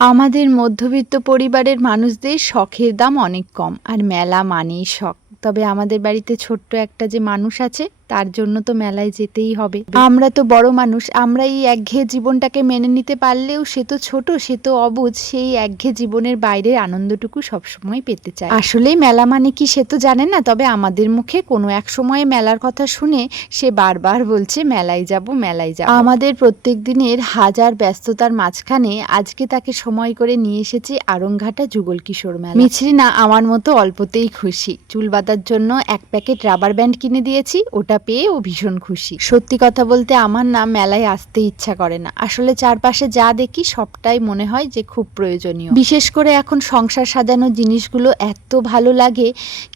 আমাদের মধ্যবিত্ত পরিবারের মানুষদের শখের দাম অনেক কম, আর মেলা মানেই শখ। তবে আমাদের বাড়িতে ছোট্ট একটা যে মানুষ আছে, তার জন্য তো মেলায় যেতেই হবে। আমরা তো বড় মানুষ, আমরা এই একঘেয়ে জীবনটাকে মেনে নিতে পারলেও সে তো ছোট, সে তো অবুঝ, সেই একঘেয়ে জীবনের বাইরের আনন্দটুকু সবসময় পেতে চায়। আসলেই মেলা মানে কি সে তো জানে না, তবে আমাদের মুখে কোনো এক সময়ে মেলার কথা শুনে সে বারবার বলছে মেলায় যাব, মেলায় যাব। আমাদের প্রত্যেক দিনের হাজার ব্যস্ততার মাঝখানে আজকে তাকে সময় করে নিয়ে এসেছি আরংঘাটা যুগল কিশোর মেলা। মিছরি না আমার মতো অল্পতেই খুশি। চুল বাঁধার জন্য এক প্যাকেট রাবার ব্যান্ড কিনে দিয়েছি, ওটা পেয়ে ও ভীষণ খুশি। সত্যি কথা বলতে আমার না মেলায় আসতে ইচ্ছা করে না। আসলে চারপাশে যা দেখি সবটাই মনে হয় যে খুব প্রয়োজনীয়। বিশেষ করে এখন সংসার সাজানোর জিনিসগুলো এত ভালো লাগে,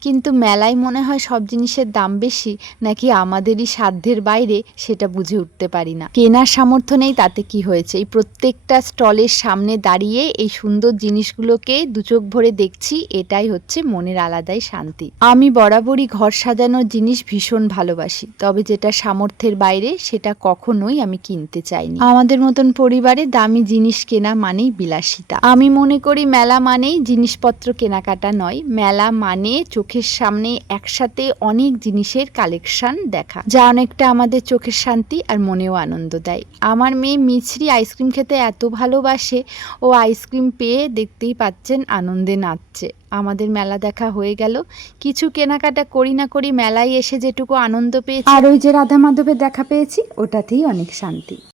কিন্তু মেলায় মনে হয় সব জিনিসের দাম বেশি, নাকি আমাদেরই সাধ্যের বাইরে সেটা বুঝে উঠতে পারি না। কেনার সামর্থ্য নেই তাতে কি হয়েছে, এই প্রত্যেকটা স্টলের সামনে দাঁড়িয়ে এই সুন্দর জিনিসগুলোকে দুচোখ ভরে দেখছি, এটাই হচ্ছে মনের আলাদাই শান্তি। আমি বরাবরই ঘর সাজানোর জিনিস ভীষণ ভালোবাসি, তবে যেটা সামর্থ্যের বাইরে সেটা কখনোই আমি কিনতে চাইনি। আমাদের মতন পরিবারে দামি জিনিস কেনা মানেই বিলাসিতা। আমি মনে করি মেলা মানেই জিনিসপত্র কেনাকাটা নয়, মেলা মানে চোখের সামনে একসাথে অনেক জিনিসের কালেকশন দেখা, যা অনেকটা আমাদের চোখের শান্তি আর মনেও আনন্দ দেয়। আমার মেয়ে মিছরি আইসক্রিম খেতে এত ভালোবাসে, ও আইসক্রিম পেয়ে দেখতেই পাচ্ছেন আনন্দে নাচছে। আমাদের মেলা দেখা হয়ে গেল, কিছু কেনাকাটা করি না করি মেলায় এসে যেটুকু আনন্দ পেয়েছি, আর ওই যে রাধা মাধবের দেখা পেয়েছি, ওটাতেই অনেক শান্তি।